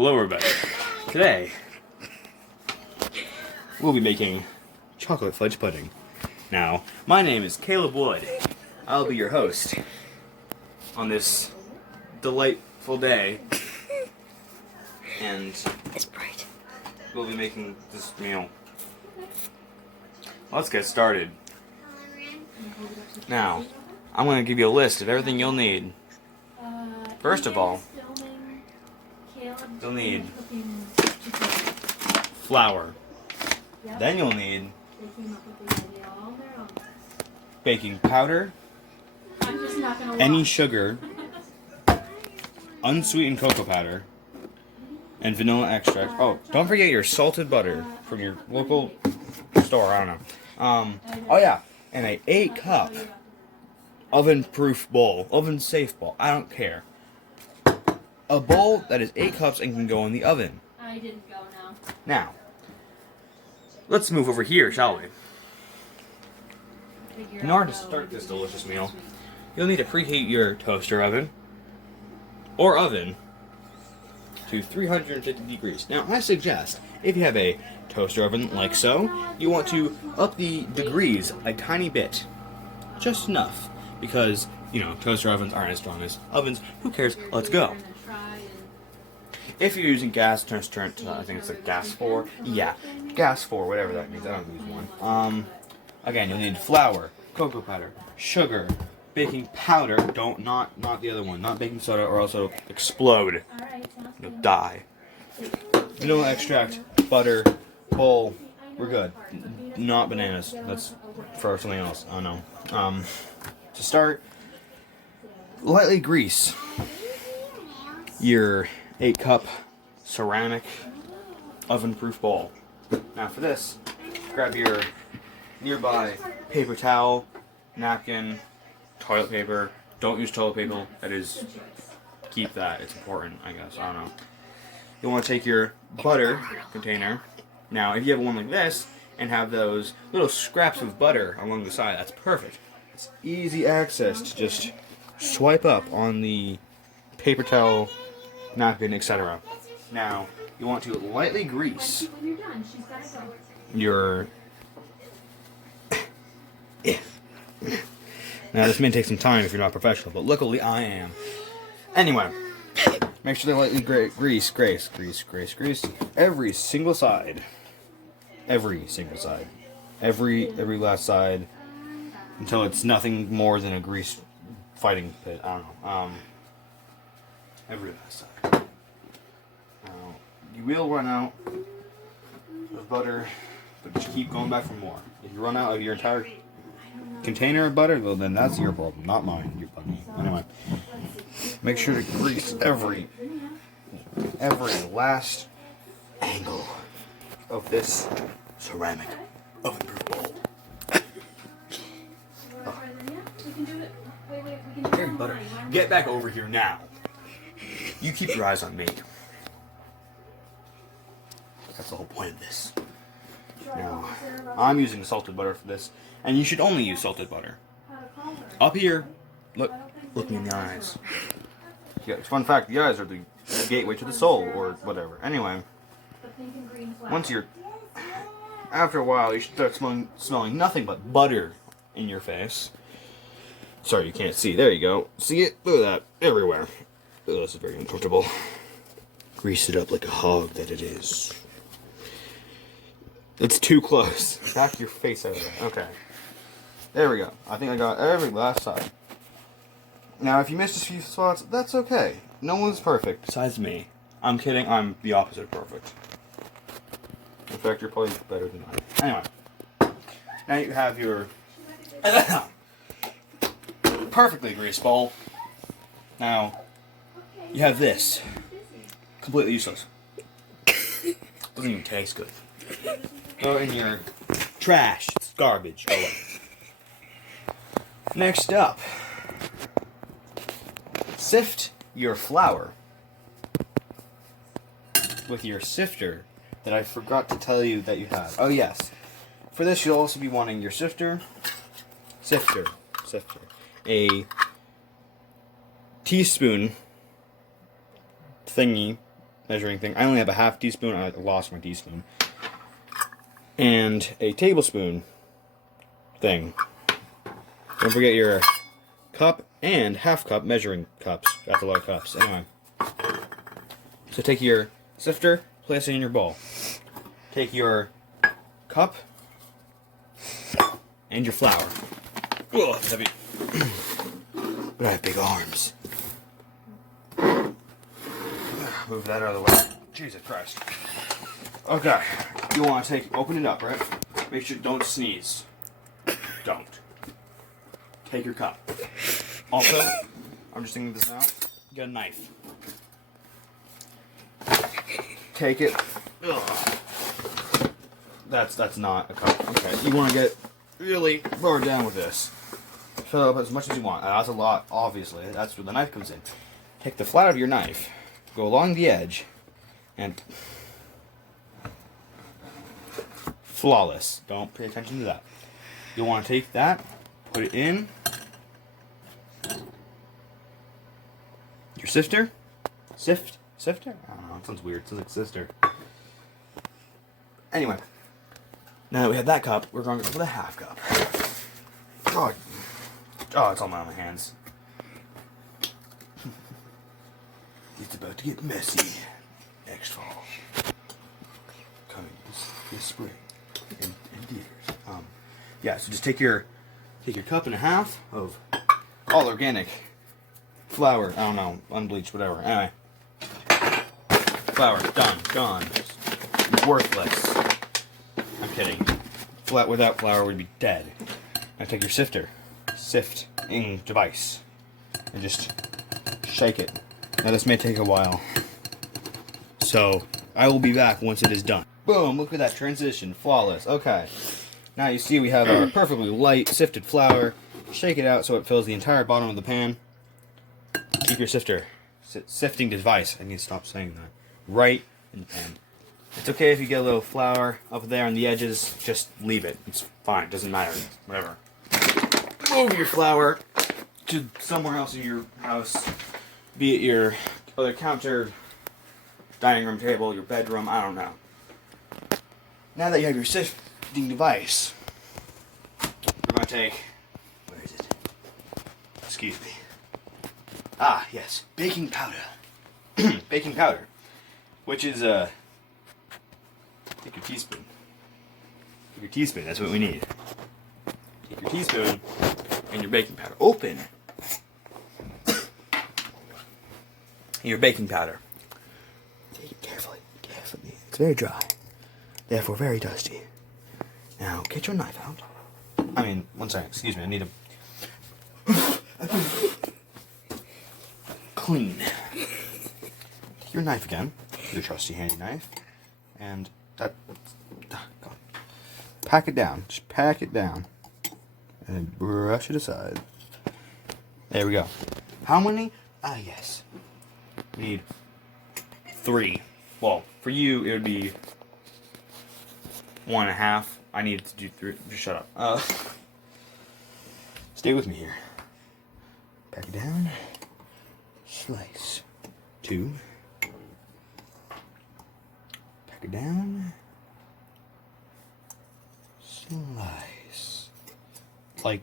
Hello everybody. Today, we'll be making chocolate fudge pudding. Now, my name is Caleb Wood. I'll be your host on this delightful day. And it's bright. We'll be making this meal. Let's get started. Now, I'm going to give you a list of everything you'll need. First of all, you'll need flour. Then you'll need baking powder, any sugar, unsweetened cocoa powder, and vanilla extract. Oh, don't forget your salted butter from your local store. I don't know. Oh yeah, and a 8-cup oven-proof bowl, oven-safe bowl. I don't care. A bowl that is 8 cups and can go in the oven. I didn't go now. Now, let's move over here, shall we? In order to start this delicious meal, you'll need to preheat your toaster oven or oven to 350 degrees. Now, I suggest, if you have a toaster oven like so, you want to up the degrees a tiny bit. Just enough. Because, you know, toaster ovens aren't as strong as ovens. Who cares? Let's go. If you're using gas, turn to, I think it's a gas 4. Yeah, gas 4, whatever that means. I don't use one. Again, you'll need flour, cocoa powder, sugar, baking powder. Not the other one. Not baking soda, or else it'll explode. You'll die. Vanilla extract, butter, bowl. We're good. Not bananas. That's for something else. I don't know. To start, lightly grease your 8-cup ceramic oven-proof bowl. Now for this, grab your nearby paper towel, napkin, toilet paper. Don't use toilet paper. That is, keep that. It's important, I guess. I don't know. You'll want to take your butter container. Now, if you have one like this and have those little scraps of butter along the side, that's perfect. It's easy access to just swipe up on the paper towel, napkin, etc. Now, you want to lightly grease your... Now, this may take some time if you're not professional, but luckily I am. Anyway, make sure to lightly grease every single side. Every single side. Every last side. Until it's nothing more than a grease fighting pit. I don't know. Every last side. Now, you will run out of butter, but just keep going back for more. If you run out of your entire container of butter, well, then that's your problem, not mine. You're bugging me. Anyway, make sure to grease every last angle of this ceramic oven-proof bowl. Here, butter. Get back over here now. You keep your eyes on me. That's the whole point of this. Now, I'm using salted butter for this, and you should only use salted butter. Up here, look me in the eyes. Yeah, fun fact, the eyes are the gateway to the soul, or whatever. Anyway, after a while, you should start smelling nothing but butter in your face. Sorry, you can't see. There you go. See it? Look at that. Everywhere. Oh, this is very uncomfortable. Grease it up like a hog that it is. It's too close. Back your face out of it. Okay. There we go. I think I got every last side. Now, if you missed a few spots, that's okay. No one's perfect besides me. I'm kidding. I'm the opposite of perfect. In fact, you're probably better than I am. Anyway. Now you have your... perfectly greased bowl. Now, you have this. Completely useless. Doesn't even taste good. Go in your trash. It's garbage. Go away. Next up, sift your flour with your sifter that I forgot to tell you that you have. Oh yes. For this, you'll also be wanting your sifter, a teaspoon thingy measuring thing. I only have a half teaspoon. I lost my teaspoon. And a tablespoon thing. Don't forget your cup and half cup measuring cups. That's a lot of cups. Anyway. So take your sifter, place it in your bowl. Take your cup and your flour. Oh, it's heavy. But I have big arms. Move that out of the way. Jesus Christ. Okay. You want to open it up, right? Make sure, don't sneeze. Don't. Take your cup. Also, I'm just thinking this out. Get a knife. Take it. Ugh. That's not a cup. Okay. You want to get really lower down with this. Fill it up as much as you want. That's a lot, obviously. That's where the knife comes in. Take the flat of your knife, go along the edge, and flawless. Don't pay attention to that. You'll want to take that, put it in your sifter. Sifter? I don't know. It sounds weird. It sounds like sister. Anyway, now that we have that cup, we're going to go with a half cup. Oh, it's all my hands. It's about to get messy next fall. Coming this spring and years. Yeah, so just take your cup and a half of all organic flour. I don't know, unbleached, whatever. Anyway, flour done, gone, worthless. I'm kidding. Without flour, we'd be dead. Now take your sifting device, and just shake it. Now this may take a while, so I will be back once it is done. Boom, look at that transition, flawless. Okay, now you see we have our perfectly light sifted flour. Shake it out so it fills the entire bottom of the pan. Keep your sifting device, I need to stop saying that, right in the pan. It's okay if you get a little flour up there on the edges, just leave it. It's fine, it doesn't matter, whatever. Move your flour to somewhere else in your house, be it your other counter, dining room table, your bedroom, I don't know. Now that you have your sifting device, we're going to take, where is it? Excuse me. Ah, yes, baking powder. Baking powder, which is, take your teaspoon. Take your teaspoon, that's what we need. Take your teaspoon and your baking powder. Open your baking powder. Take it carefully. It's very dry, therefore very dusty. Now, get your knife out. I mean, one second, excuse me, I need to clean. Take your knife again, your trusty handy knife, and pack it down. Just pack it down. And brush it aside. There we go. How many? Ah, yes. We need 3. Well, for you, it would be 1.5. I needed to do 3. Just shut up. Stay with me here. Pack it down. Slice. 2. Pack it down. Slice. Like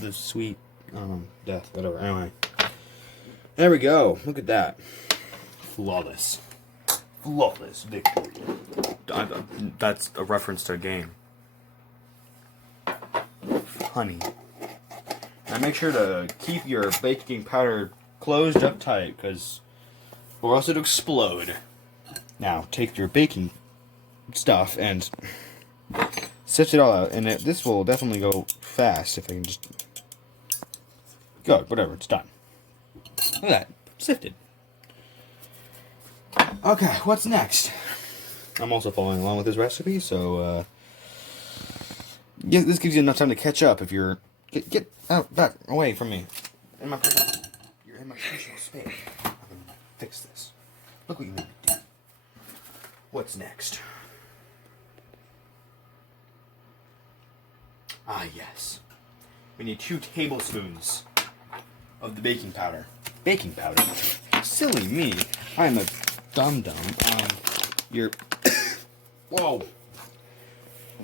the sweet, death, whatever. Anyway. There we go. Look at that. Flawless. Flawless victory. That's a reference to a game. Honey. Now make sure to keep your baking powder closed up tight, or else it'll explode. Now take your baking stuff and sift it all out, and this will definitely go fast if I can just... Good, whatever, it's done. Look at that, sifted. Okay, what's next? I'm also following along with this recipe, so yeah, this gives you enough time to catch up if you're... Get out, back, away from me. You're in my personal space. I'm gonna fix this. Look what you made me do. What's next? Ah, yes. We need 2 tablespoons of the baking powder. Baking powder? Silly me. I'm a dum-dum, your, whoa,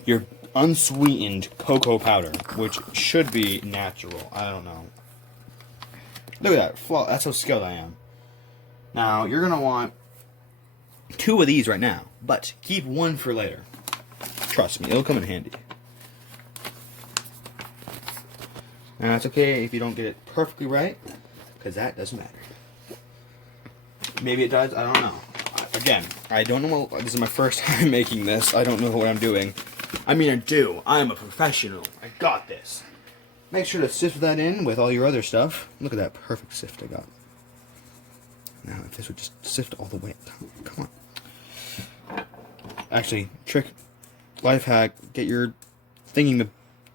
your unsweetened cocoa powder, which should be natural. I don't know. Look at that. That's how skilled I am. Now, you're going to want 2 of these right now, but keep 1 for later. Trust me, it'll come in handy. Now, it's okay if you don't get it perfectly right, because that doesn't matter. Maybe it does, I don't know. Again, I don't know this is my first time making this. I don't know what I'm doing. I mean, I do. I'm a professional. I got this. Make sure to sift that in with all your other stuff. Look at that perfect sift I got. Now, if this would just sift all the way. Come on. Actually, life hack, get your thingy,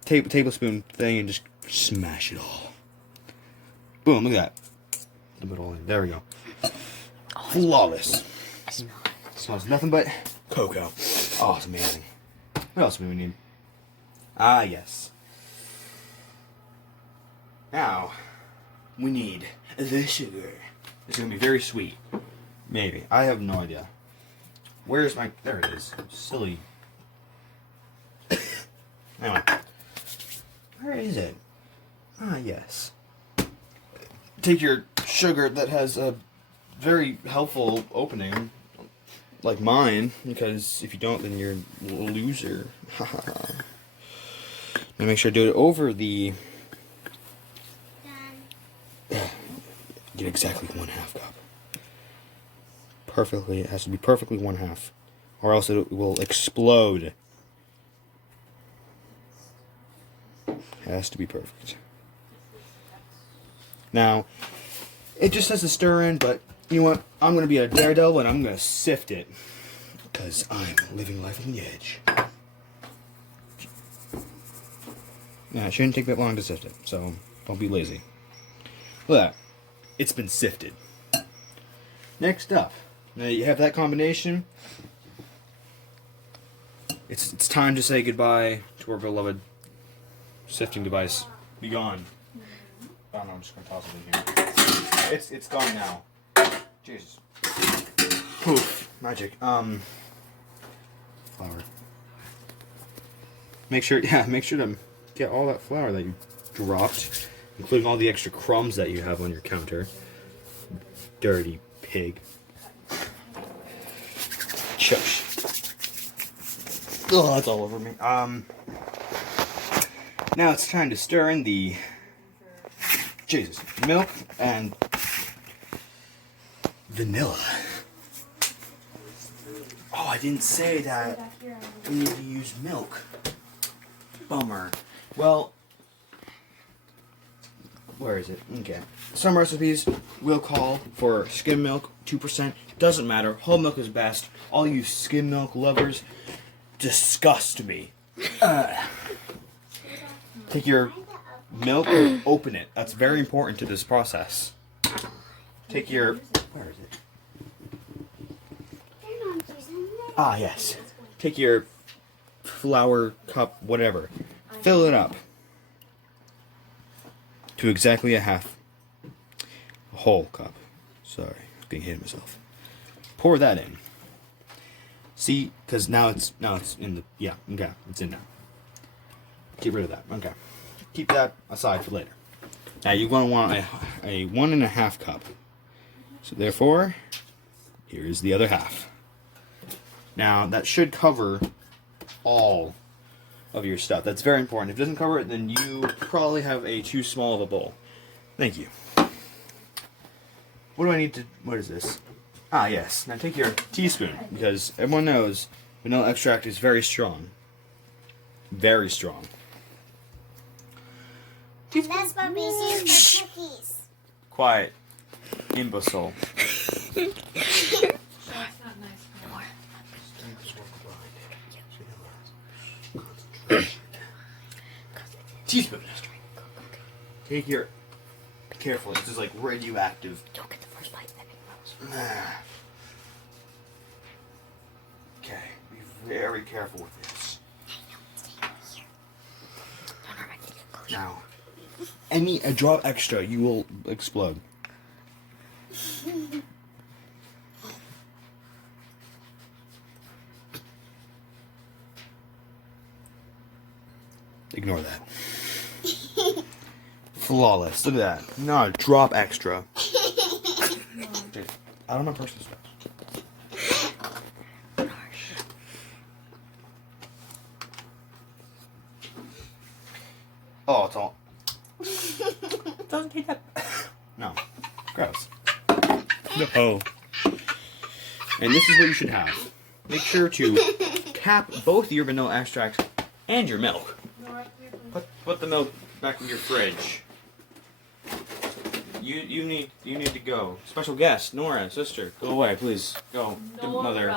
the tablespoon thing and just smash it all. Boom, look at that. The middle, there we go. Flawless. It smells nothing but cocoa. Oh, it's amazing. What else do we need? Ah, yes. Now, we need the sugar. It's going to be very sweet. Maybe. I have no idea. Where's my... There it is. Silly. Anyway. Where is it? Ah, yes. Take your sugar that has a very helpful opening, like mine, because if you don't, then you're a loser. Now make sure to do it over the... Get exactly 1/2 cup. Perfectly, it has to be perfectly 1/2, or else it will explode. It has to be perfect. Now, it just has to stir in, but you know what? I'm going to be a daredevil and I'm going to sift it, because I'm living life on the edge. Now, it shouldn't take that long to sift it, so don't be lazy. Look at that. It's been sifted. Next up, now you have that combination. It's time to say goodbye to our beloved sifting device. Be gone. Oh no, I'm just gonna toss it in here. It's gone now. Jesus. Poof. Magic. Flour. Make sure to get all that flour that you dropped, including all the extra crumbs that you have on your counter. Dirty pig. Shush. Oh, that's all over me. Now it's time to stir in the milk and vanilla. Oh, I didn't say that we need to use milk. Bummer. Well, where is it? Okay. Some recipes will call for skim milk, 2%. Doesn't matter. Whole milk is best. All you skim milk lovers disgust me. Take your milk and open it. That's very important to this process. Take your... Where is it? Ah, yes. Take your flour cup, whatever. Fill it up to exactly a whole cup. Sorry, I'm getting hit myself. Pour that in. See, because now it's in the, yeah, okay, it's in now. Get rid of that, okay. Keep that aside for later. Now you're going to want a 1.5 cup. So therefore, here is the other half. Now that should cover all of your stuff. That's very important. If it doesn't cover it, then you probably have too small of a bowl. Thank you. What do I need to... What is this? Ah, yes. Now take your teaspoon, because everyone knows vanilla extract is very strong. Very strong. That's what we use for cookies. Quiet. Imbecile. Teaspoon. Take your... Careful, this is like radioactive. Don't get the first bite. Okay, be very careful with this. Now, a drop extra, you will explode. Ignore that. Flawless. Look at that. Not a drop extra. Dude, I don't know personal stuff. Oh, it's all. Doesn't taste that. No. Gross. No. And this is what you should have. Make sure to cap both your vanilla extract and your milk. Put the milk back in your fridge. You need to go. Special guest, Nora, sister, go away, please. Go. Nora. Mother.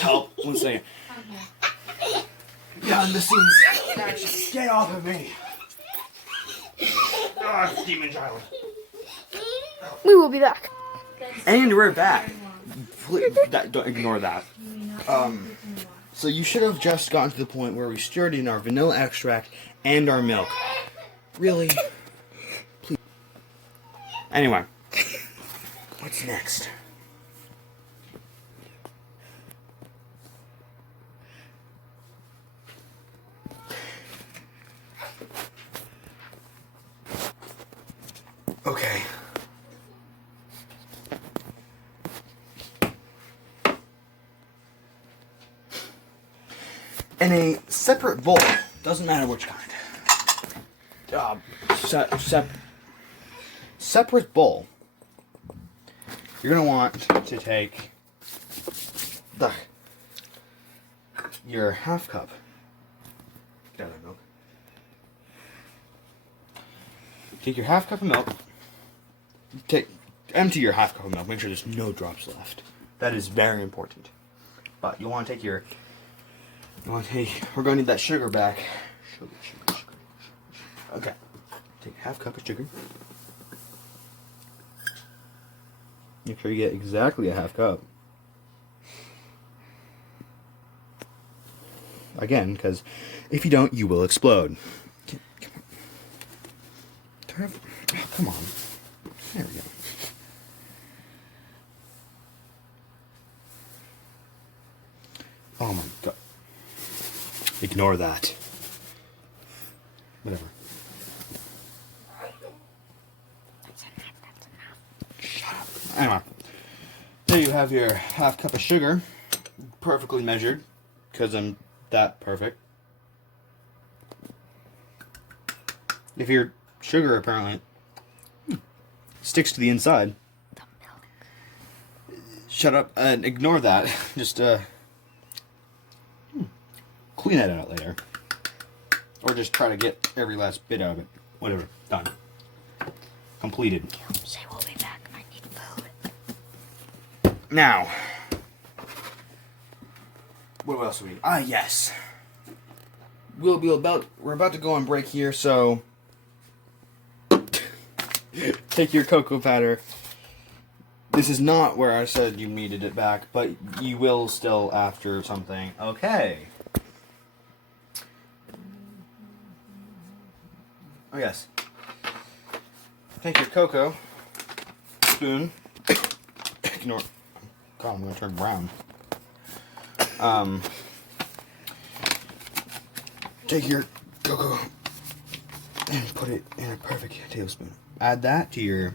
Help. 1 second. Behind the scenes action. Get off of me. Ah, demon child. We will be back. And we're back. Don't ignore that. So you should have just gotten to the point where we stirred in our vanilla extract and our milk. Really? Please. Anyway. What's next? Okay. In a separate bowl, doesn't matter which kind. Separate bowl. You're gonna want to take your half cup. Get out of milk. Take your half cup of milk. Empty your half cup of milk. Make sure there's no drops left. That is very important. But you want to take your. We're gonna need that sugar back. Sugar. Okay. Take half cup of sugar. Make sure you get exactly a half cup. Again, because if you don't, you will explode. Come on. Come on. There we go. Oh my god. Ignore that. Whatever. Shut up. Anyway. There you have your half cup of sugar. Perfectly measured. Because I'm that perfect. If your sugar apparently sticks to the inside. Shut up and ignore that. Just clean that out later. Or just try to get every last bit out of it. Whatever. Done. Completed. Say we'll be back. I need food. Now. What else do we need? Ah, yes. We're about to go on break here, so take your cocoa powder. This is not where I said you needed it back, but you will still after something. Okay. Oh, yes. Take your cocoa spoon. Ignore. God, I'm going to turn brown. Take your cocoa and put it in a perfect tablespoon. Add that to your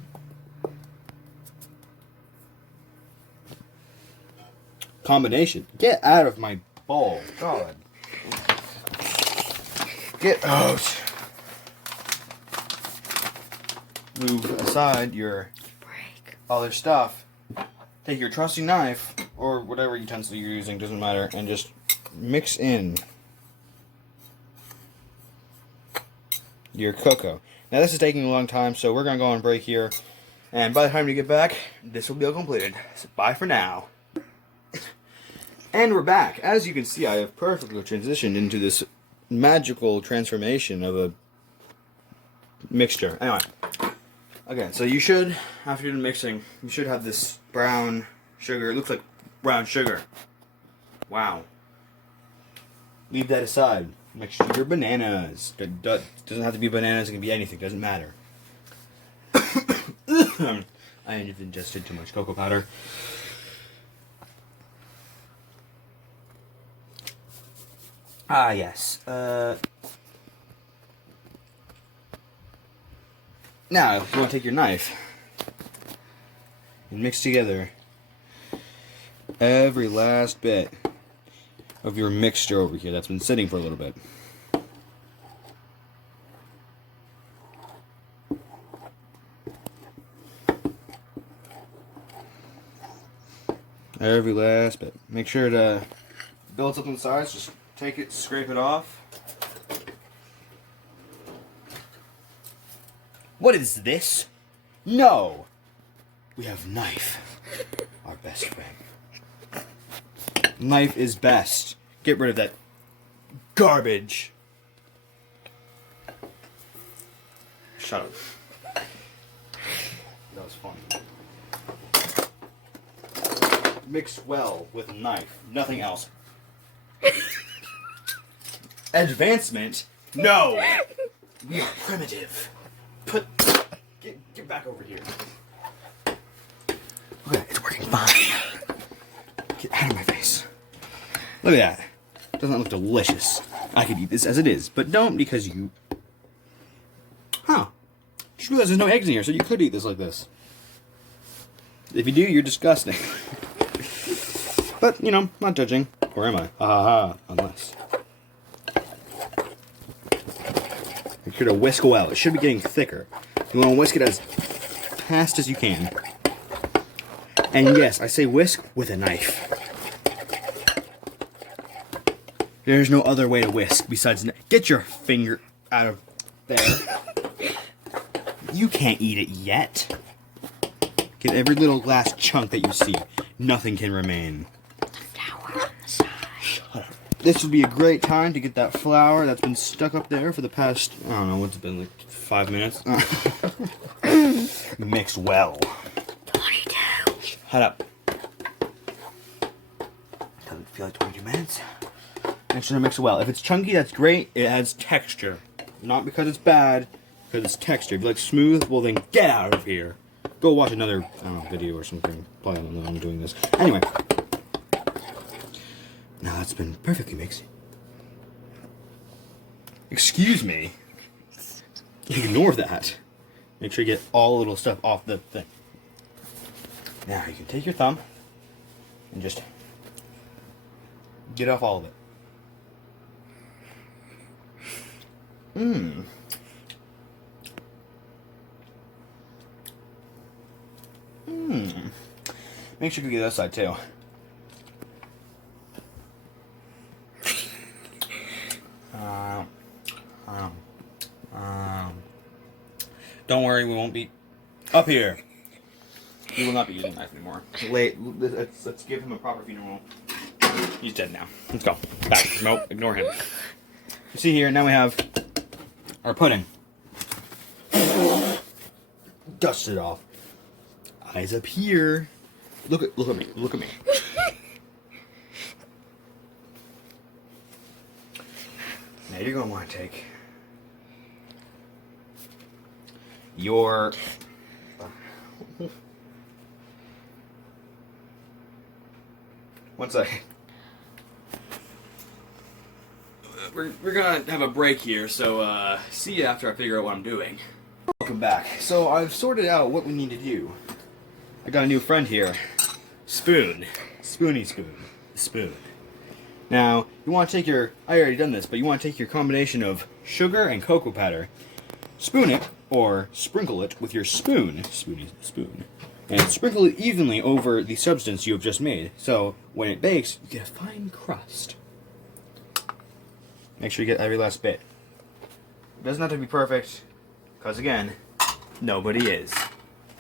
combination. Get out of my bowl. God. Get out. Move aside your other stuff. Take your trusty knife or whatever utensil you're using, doesn't matter, and just mix in your cocoa. Now this is taking a long time, so we're going to go on break here. And by the time you get back, this will be all completed. So bye for now. And we're back. As you can see, I have perfectly transitioned into this magical transformation of a mixture. Anyway. Okay, so you should, after you're mixing, you should have this brown sugar. It looks like brown sugar. Wow. Leave that aside. Mix your bananas. It doesn't have to be bananas, it can be anything, doesn't matter. I have ingested too much cocoa powder. Ah, yes. Now, you want to take your knife and mix together every last bit of your mixture over here that's been sitting for a little bit. Every last bit. Make sure to build up on the sides. Just take it, scrape it off. What is this? No! We have knife. Our best friend. Knife is best. Get rid of that garbage. Shut up. That was fun. Mix well with a knife. Nothing else. Advancement? No! We are primitive. Get back over here. Look at that, it's working fine. Get out of my face. Look at that. Doesn't that look delicious? I could eat this as it is, but don't because you... Huh. Just realized there's no eggs in here, so you could eat this like this. If you do, you're disgusting. But, you know, not judging. Or am I? Ha ha ha. Unless. Make sure to whisk well. It should be getting thicker. You want to whisk it as fast as you can. And yes, I say whisk with a knife. There's no other way to whisk besides... Get your finger out of there. You can't eat it yet. Get every little last chunk that you see. Nothing can remain. The flour on the side. Shut up. This would be a great time to get that flour that's been stuck up there for the past, I don't know, what's it been, like 5 minutes? Mix well. 22. Shut up. Doesn't feel like 22 minutes. Make sure to mix it well. If it's chunky, that's great. It adds texture. Not because it's bad, because it's texture. If you like smooth, well then get out of here. Go watch another, I don't know, video or something. Probably don't know I'm doing this. Anyway. Now that's been perfectly mixed. Excuse me. Ignore that. Make sure you get all the little stuff off the thing. Now you can take your thumb and just get off all of it. Mmm. Mmm. Make sure you get the other side too. Don't worry, we won't be up here. We will not be using a knife anymore. Let's give him a proper funeral. He's dead now. Let's go. Back. Nope, ignore him. You see here, now we have our pudding. Dust it off. Eyes up here. Look at me. Look at me. Now you're gonna want to take your one second. We're gonna have a break here, so see you after I figure out what I'm doing. Welcome back. So I've sorted out what we need to do. I got a new friend here. Spoon. Spoony spoon. Spoon. Now, you want to take your... I already done this, but you want to take your combination of sugar and cocoa powder, spoon it, or sprinkle it with your spoon, spoon, and sprinkle it evenly over the substance you have just made. So, when it bakes, you get a fine crust. Make sure you get every last bit. It doesn't have to be perfect, because again, nobody is.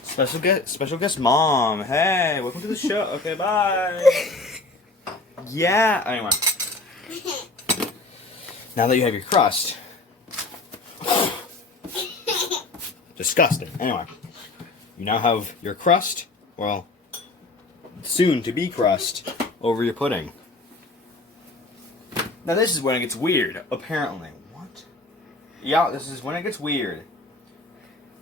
Special guest mom. Hey, welcome to the show. Okay, bye. Yeah, anyway. Now that you have your crust. Disgusting. Anyway. You now have your crust, well, soon to be crust, over your pudding. Now this is when it gets weird, apparently. What? Yeah, this is when it gets weird.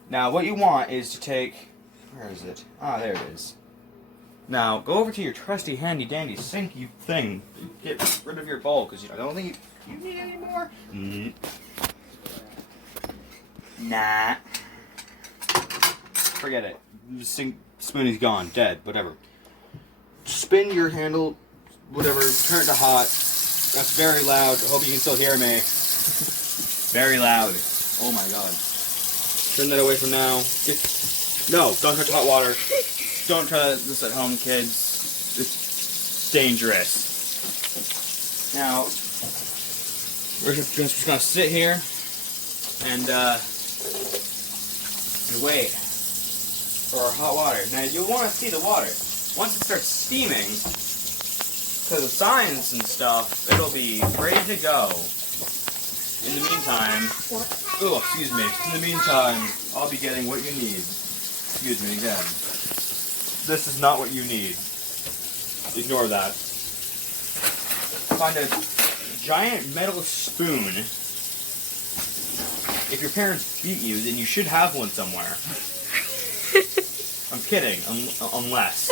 Now what you want is to take... Where is it? Ah, there it is. Now, go over to your trusty handy-dandy sink thing. Get rid of your bowl, because I don't think you need any more. Nah. Forget it. The spoon is gone. Dead. Whatever. Spin your handle. Whatever. Turn it to hot. That's very loud. I hope you can still hear me. Very loud. Oh my god. Turn that away from now. No, don't touch hot water. Don't try this at home, kids. It's dangerous. Now, we're just gonna sit here and wait for our hot water. Now, you'll want to see the water. Once it starts steaming, because of science and stuff, it'll be ready to go. In the meantime, excuse me. In the meantime, I'll be getting what you need. Excuse me again. This is not what you need. Ignore that. Find a giant metal spoon. If your parents beat you, then you should have one somewhere. I'm kidding, unless.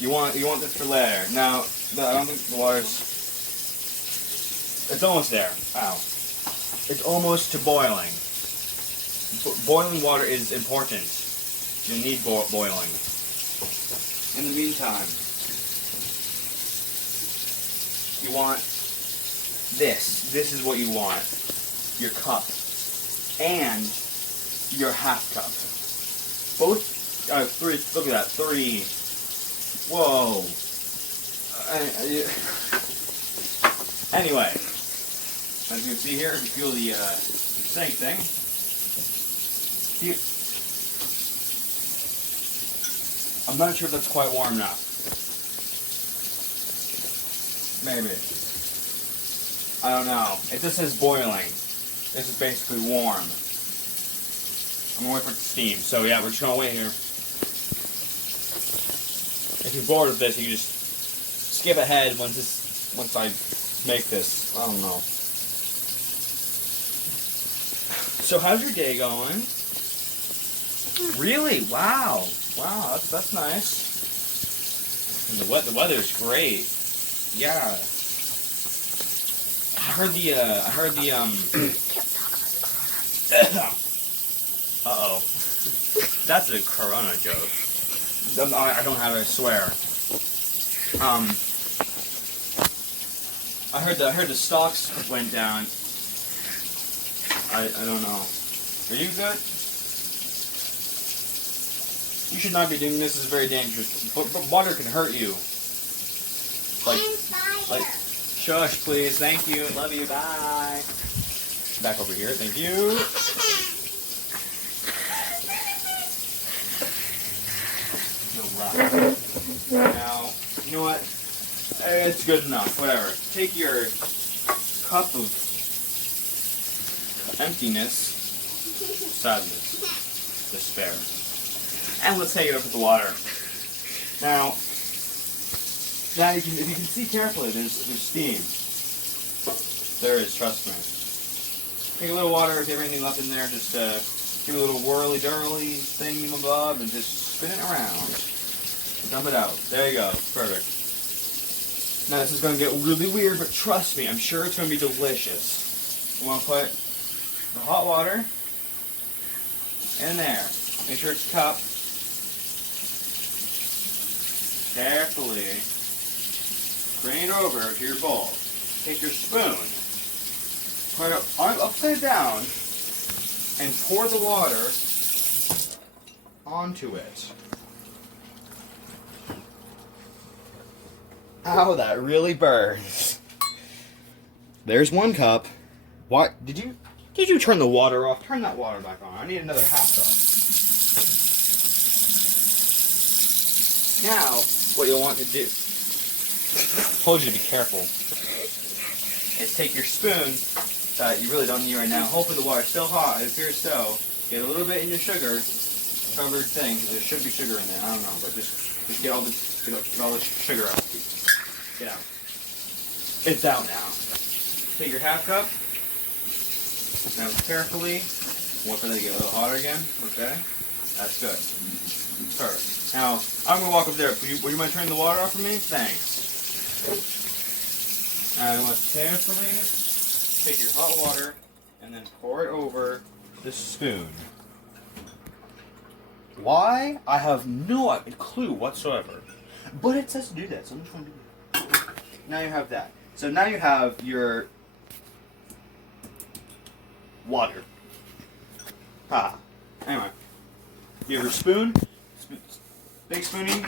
You want this for later. Now, I don't think the water's... It's almost there. Ow. It's almost to boiling. Boiling water is important. You need boiling. In the meantime, you want this. This is what you want. Your cup. And your half cup. Both, three, look at that, 3. Whoa. Anyway, as you can see here, you feel the same thing. I'm not sure if that's quite warm enough. Maybe. I don't know. It just says boiling. This is basically warm. I'm gonna wait for it to steam. So yeah, we're just gonna wait here. If you're bored of this, you can just skip ahead once I make this. I don't know. So how's your day going? Really? Wow. Wow, that's nice. And the weather's great. Yeah. I heard the uh-oh. That's a Corona joke. I don't have it, I swear. I heard the stocks went down. I don't know. Are you good? You should not be doing this. This is very dangerous. But water can hurt you. Like, shush, please. Thank you. Love you. Bye. Back over here. Thank you. Now, you know what? It's good enough. Whatever. Take your cup of emptiness, sadness, despair, and let's take it up with the water. Now if you can see carefully, there's steam. There is, trust me. Take a little water, if you have anything left in there, just give it a little whirly-durly thing-a-bob and just spin it around. Dump it out. There you go. Perfect. Now this is going to get really weird, but trust me, I'm sure it's going to be delicious. You want to put the hot water in there. Make sure it's cupped. Carefully drain it over to your bowl. Take your spoon, put it upside down, and pour the water onto it. Ow, that really burns. There's one cup. What? Did you turn the water off? Turn that water back on. I need another half cup. Now, what you'll want to do, I told you to be careful, is take your spoon that you really don't need right now. Hopefully the water's still hot. It appears so. Get a little bit in your sugar covered thing, because there should be sugar in there. I don't know, but just get all the sugar out. Get out. It's out now. Take your half cup. Now carefully, wait for that to get a little hotter again. Okay, that's good. Perfect. Now I'm gonna walk up there. Would you mind turning the water off for me? Thanks. Now you want to carefully take your hot water and then pour it over the spoon. Why? I have no clue whatsoever. But it says to do that, so I'm just going to do it. Now you have that. So now you have your water. Anyway. You have your spoon. Big Spoonie.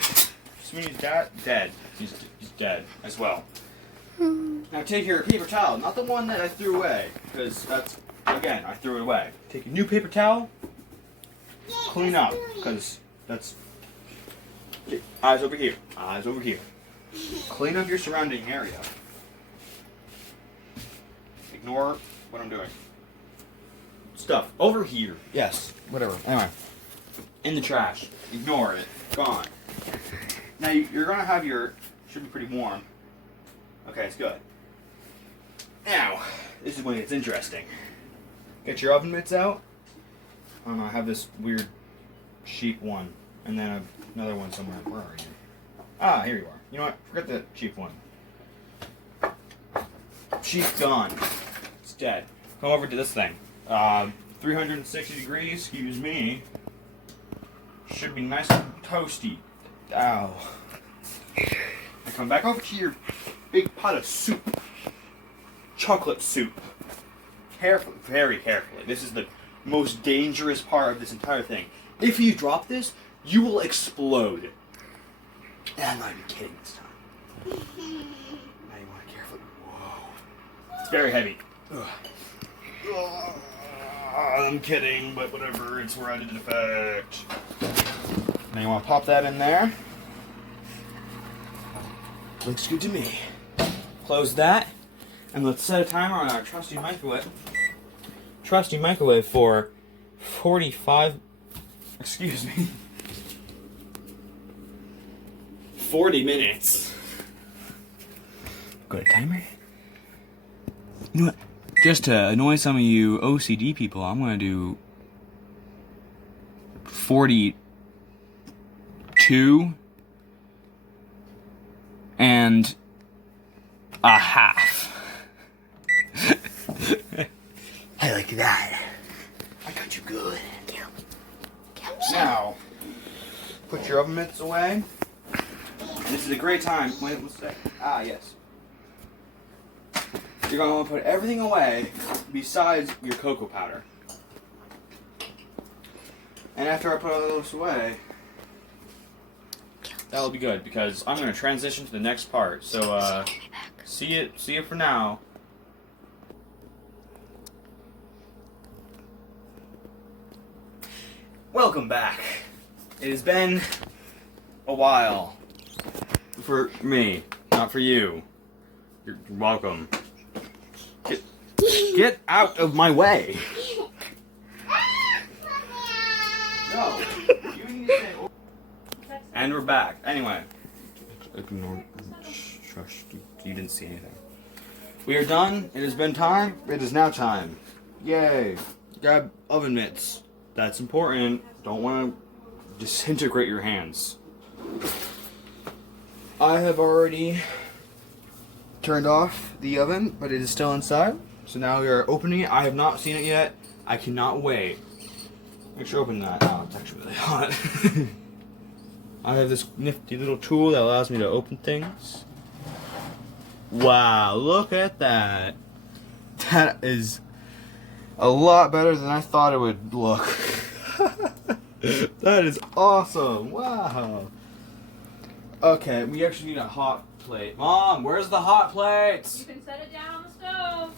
Spoonie's dead. He's dead as well. Now take your paper towel, not the one that I threw away, because that's, again, I threw it away. Take your new paper towel, clean up, because that's, eyes over here, eyes over here. Clean up your surrounding area. Ignore what I'm doing. Stuff, over here, yes, whatever, anyway. In the trash, ignore it, gone. Now you're going to have your, should be pretty warm. Okay, it's good. Now, this is when it's interesting. Get your oven mitts out. I have this weird sheep one, and then another one somewhere. Where are you? Ah, here you are. You know what? Forget the sheep one. Sheep's gone. It's dead. Come over to this thing. 360 degrees, excuse me. Should be nice and toasty. Ow. Now come back over to your big pot of soup. Chocolate soup. Carefully, very carefully. This is the most dangerous part of this entire thing. If you drop this, you will explode. And I'm not even kidding this time. Now you want to carefully. Whoa. It's very heavy. Ugh. I'm kidding, but whatever. It's where I did an effect. Now you want to pop that in there. Looks good to me. Close that, and let's set a timer on our trusty microwave. Trusty microwave for 45. Excuse me. 40 minutes. Go to timer. You know what? Just to annoy some of you OCD people, I'm gonna do 42 and a half. I like that. I got you good. Now, put your oven mitts away. This is a great time. Wait, what's that? Ah, yes. You're going to want to put everything away besides your cocoa powder. And after I put all this away, that'll be good because I'm going to transition to the next part. So, see you for now. Welcome back. It has been a while. For me, not for you. You're welcome. Get out of my way. No. You need to stay over. And we're back. Anyway. Ignore. Shush. You didn't see anything. We are done. It has been time. It is now time. Yay. Grab oven mitts. That's important. Don't want to disintegrate your hands. I have already turned off the oven, but it is still inside. So now we are opening it. I have not seen it yet. I cannot wait. Make sure to open that. Oh, it's actually really hot. I have this nifty little tool that allows me to open things. Wow, look at that. That is a lot better than I thought it would look. That is awesome. Wow. Okay, we actually need a hot plate. Mom, where's the hot plates? You can set it down on the stove.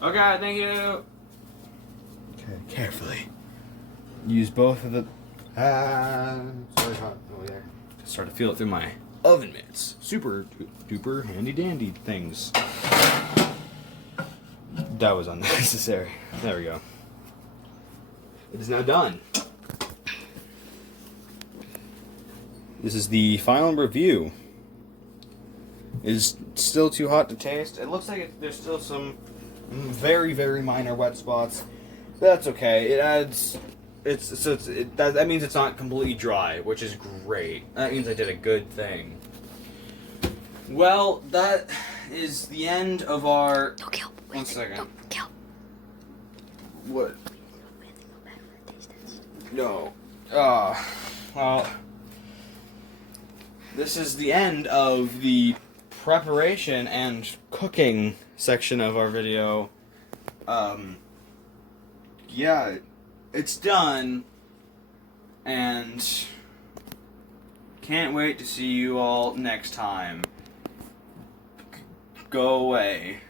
Okay, thank you. Okay, carefully. Use both of the. Sorry, hot over there. Start to feel it through my oven mitts. Super duper handy dandy things. That was unnecessary. There we go. It is now done. This is the final review. It is still too hot to taste. It looks like there's still some very, very minor wet spots. But that's okay. It adds. That means it's not completely dry, which is great. That means I did a good thing. Well, that is the end of our. Don't kill. Wait, 1 second. don't kill. What? No. Well, this is the end of the preparation and cooking section of our video. Yeah, it's done, and can't wait to see you all next time. Go away.